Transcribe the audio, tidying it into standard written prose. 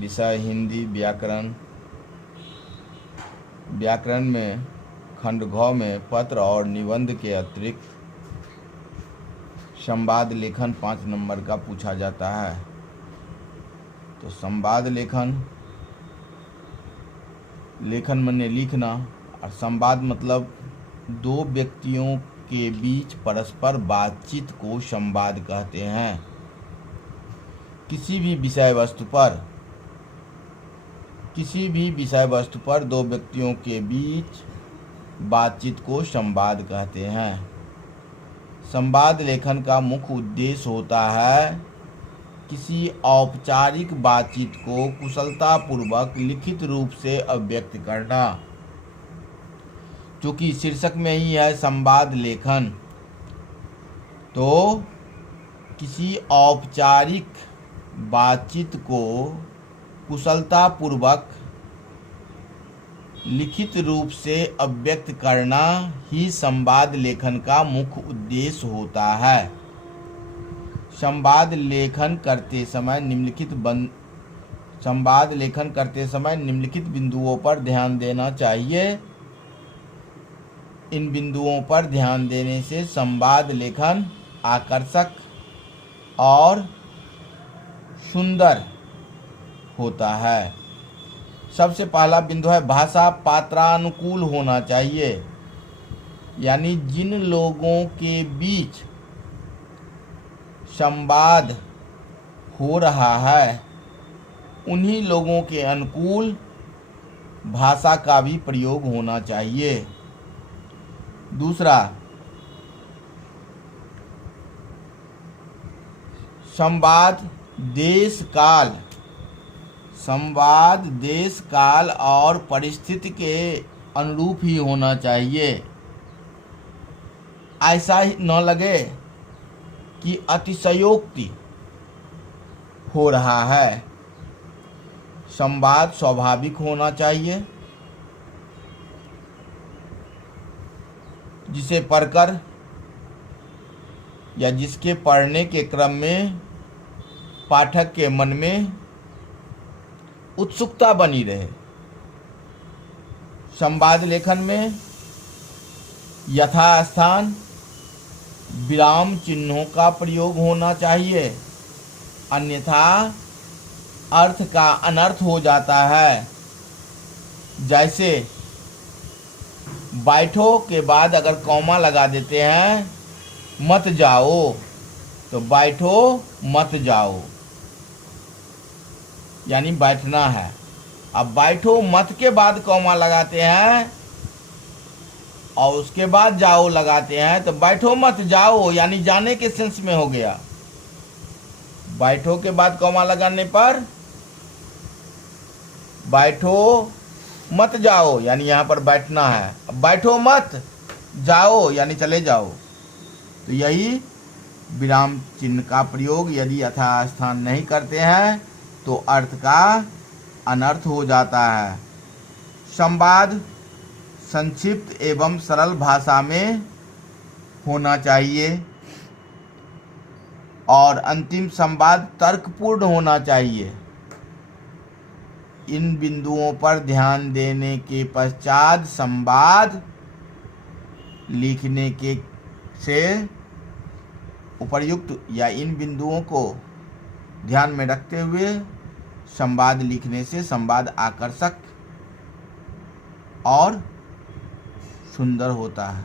विषय हिंदी व्याकरण। व्याकरण में खंड घ में पत्र और निबंध के अतिरिक्त संवाद लेखन 5 नंबर का पूछा जाता है। तो संवाद लेखन, लेखन माने लिखना, और संवाद मतलब दो व्यक्तियों के बीच परस्पर बातचीत को संवाद कहते हैं। किसी भी विषय वस्तु पर दो व्यक्तियों के बीच बातचीत को संवाद कहते हैं। संवाद लेखन का मुख्य उद्देश्य होता है किसी औपचारिक बातचीत को कुशलतापूर्वक लिखित रूप से अभिव्यक्त करना, क्योंकि शीर्षक में ही है संवाद लेखन। तो किसी औपचारिक बातचीत को कुशलतापूर्वक लिखित रूप से अभिव्यक्त करना ही संवाद लेखन का मुख्य उद्देश्य होता है। संवाद लेखन करते समय निम्नलिखित बिंदुओं पर ध्यान देना चाहिए। इन बिंदुओं पर ध्यान देने से संवाद लेखन आकर्षक और सुंदर होता है। सबसे पहला बिंदु है भाषा पात्रानुकूल होना चाहिए, यानी जिन लोगों के बीच संवाद हो रहा है उन्हीं लोगों के अनुकूल भाषा का भी प्रयोग होना चाहिए। दूसरा, संवाद देश काल और परिस्थिति के अनुरूप ही होना चाहिए। ऐसा ही न लगे कि अतिशयोक्ति हो रहा है। संवाद स्वाभाविक होना चाहिए, जिसे पढ़कर या जिसके पढ़ने के क्रम में पाठक के मन में उत्सुकता बनी रहे। संवाद लेखन में यथास्थान विराम चिन्हों का प्रयोग होना चाहिए, अन्यथा अर्थ का अनर्थ हो जाता है। जैसे बैठो के बाद अगर कॉमा लगा देते हैं मत जाओ, तो बैठो मत जाओ यानी बैठना है। अब बैठो मत के बाद कॉमा लगाते हैं और उसके बाद जाओ लगाते हैं, तो बैठो मत जाओ यानी जाने के सेंस में हो गया। बैठो के बाद कॉमा लगाने पर बैठो मत जाओ यानी यहाँ पर बैठना है। अब बैठो मत जाओ यानी चले जाओ। तो यही विराम चिन्ह का प्रयोग यदि यथास्थान नहीं करते हैं तो अर्थ का अनर्थ हो जाता है। संवाद संक्षिप्त एवं सरल भाषा में होना चाहिए और अंतिम संवाद तर्कपूर्ण होना चाहिए। इन बिंदुओं पर ध्यान देने के पश्चात संवाद लिखने के से उपर्युक्त या इन बिंदुओं को ध्यान में रखते हुए संवाद लिखने से संवाद आकर्षक और सुंदर होता है।